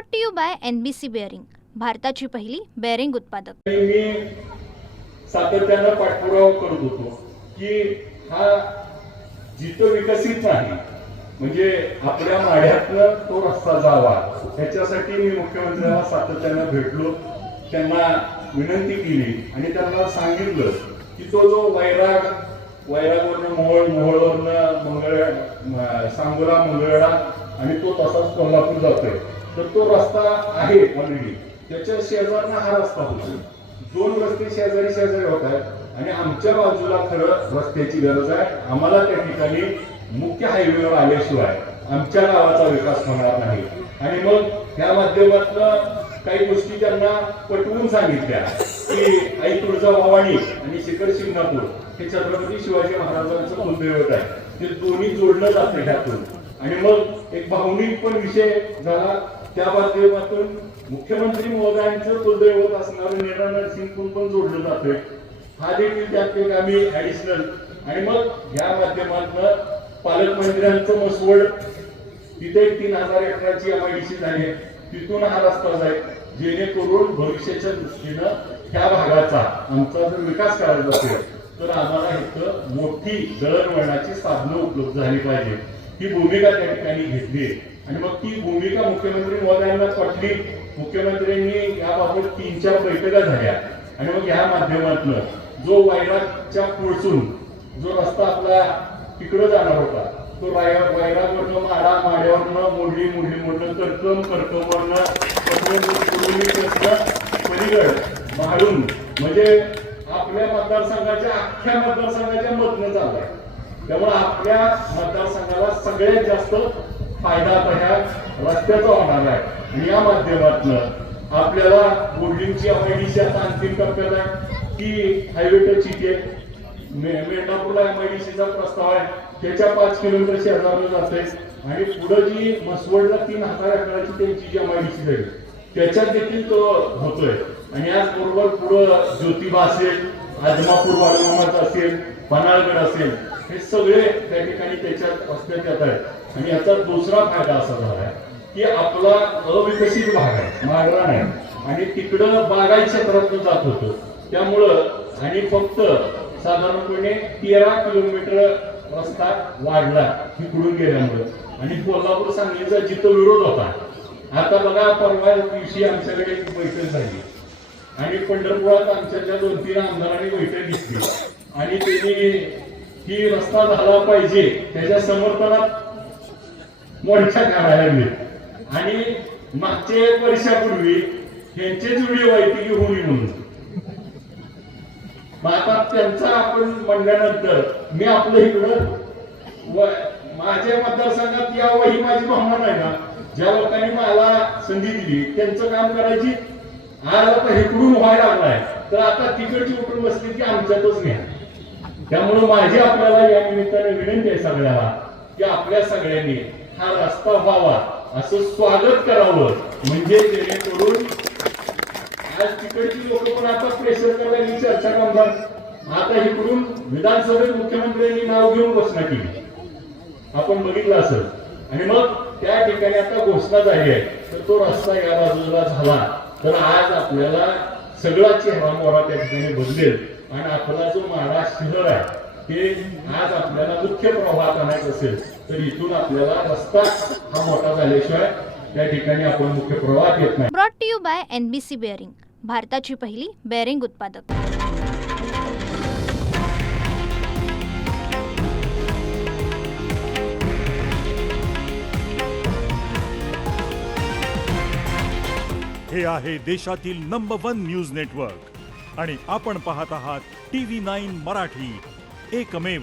Brought to you by NBC bearing, भारताची पहिली bearing उत्पादक। मी सातत्यानं पाठपुरावा करत होतो की हा जिथं विकसित नाही म्हणजे आपल्या माढ्यातनं तो रस्ता जावा, त्याच्यासाठी मी मुख्यमंत्र्यांना सातत्यानं भेटलो, त्यांना विनंती केली आणि त्यांना सांगितलं की तो जो वैरागवरनं मोहोळवरनं सांगोला मंगळवेढा आणि तो तसाच कोल्हापूर जातोय, तर तो रस्ता आहे ऑलरेडी, त्याच्या शेजारनं हा रस्ता होतो, दोन रस्ते शेजारी होत आहेत आणि आमच्या बाजूला खरं रस्त्याची गरज आहे। आम्हाला त्या ठिकाणी मुख्य हायवेवर आल्याशिवाय आमच्या गावाचा विकास होणार नाही। आणि मग त्या माध्यमातून काही गोष्टी त्यांना पटवून सांगितल्या की आई तुळजाभवानी आणि शिखर शिंगणापूर हे छत्रपती शिवाजी महाराजांचं कुलदैवत आहे, ते दोन्ही जोडलं जाते ह्यातून। आणि मग एक भावनिक पण विषय झाला, त्या माध्यमातून मुख्यमंत्री महोदयांचं कुलदैवत असणारं नीरा नरसिंहपूर पण जोडलं जातंय, हा देखील त्यात एक आम्ही ऍडिशनल। आणि मग या माध्यमातून पालकमंत्र्यांचं मसवड तिथे 3000 एकराची MIDC झाली, तिथून हा रस्ता जाईल, जेणेकरून भविष्याच्या दृष्टीनं त्या भागाचा आमचा जर विकास करायचा असेल तर आम्हाला इथं मोठी दळणवळणाची साधनं उपलब्ध झाली पाहिजे, ही भूमिका त्या ठिकाणी घेतली। आणि मग ती भूमिका मुख्यमंत्री महोदयांना पटली, मुख्यमंत्र्यांनी याबाबत 3-4 बैठका झाल्या। आणि मग या माध्यमातून जो वैरागच्या पुढसून जो रस्ता आपला तिकडे जाणार होता, तो वैरागवरनं माड्यावरनं मोडलीवरनं करकमवरनं पलीगड महाळून म्हणजे आपल्या मतदारसंघाच्या अख्ख्या मतदारसंघाच्या मधनं चाललाय। त्यामुळे आपल्या मतदारसंघाला सगळ्यात जास्त फायदा आता ह्या रस्त्याचा होणार आहे। आणि या माध्यमातून आपल्याला बोर्डिंगची MIDC आता अंतिम टप्प्यात आहे, ती हायवे टच इथे मेंढापूरला MIDCचा प्रस्ताव आहे, त्याच्या 5 किलोमीटर शेजारनं जाते आणि पुढे जी मसवडला 3000 एकराची त्यांची जी MIDC झाली त्याच्यात देखील तो होतोय। आणि याचबरोबर पुढं ज्योतिबा असेल, आजमापूर वाडगावात असेल, पन्हाळगड असेल, हे सगळे त्या ठिकाणी त्याच्यात रस्त्यात येत आहेत। आणि याचा दुसरा फायदा असा झाला आहे की आपला अविकसित भाग आहे, मागरा नाही, आणि तिकडं बागायत क्षेत्रातून जात होतो, त्यामुळं आणि फक्त साधारणपणे 13 किलोमीटर रस्ता वाढला तिकडून गेल्यामुळे। आणि कोल्हापूर सांगलीचा जिथं विरोध होता, आता बघा परवा दिवशी आमच्याकडे एक बैठक झाली आणि पंढरपुरात आमच्या 2-3 आमदारांनी बैठक घेतली आणि त्यांनी ही रस्ता झाला पाहिजे त्याच्या समर्थनात मोर्चा काढायला लागले। आणि मागच्या 1 वर्षापूर्वी त्यांचेच व्हिडिओ वैतिकी होणी म्हणून आता त्यांचा आपण म्हणल्यानंतर मी आपलं इकडं माझ्या मतदारसंघात यावं ही माझी भावना नाही ना, ज्या लोकांनी मला संधी दिली त्यांचं काम करायची, आज आता इकडून व्हायला लागलाय तर आता तिकडची उठून बसली की आमच्यातच घ्या। त्यामुळे माझी आपल्याला या निमित्ताने विनंती आहे सगळ्याला की आपल्या सगळ्यांनी हा रस्ता व्हावा असं स्वागत करावं, म्हणजे जेणेकरून आज तिकडची लोक पण आता प्रेशर करायला चर्चा करणार। आता इकडून विधानसभेत मुख्यमंत्र्यांनी नाव घेऊन घोषणा केली, आपण बघितलं असेल, आणि मग त्या ठिकाणी आता घोषणा झाली आहे, तर तो रस्ता या बाजूला झाला तर आज आपल्याला सगळा चेहरा मोहरा त्या ठिकाणी बदलेल आणि आपला जो माढा शहर आहे ते आज आपल्याला मुख्य प्रवाहात आणायचं असेल तर इथून आपल्याला रस्ता हा मोठा झाल्याशिवाय त्या ठिकाणी आपण मुख्य प्रवाहात येत नाही। Brought to you by NBC bearing, भारताची पहिली बेअरिंग उत्पादक। हे आहे देशातील नंबर 1 न्यूज नेटवर्क आणि आपण पाहत आहात TV9 मराठी, एकमेव।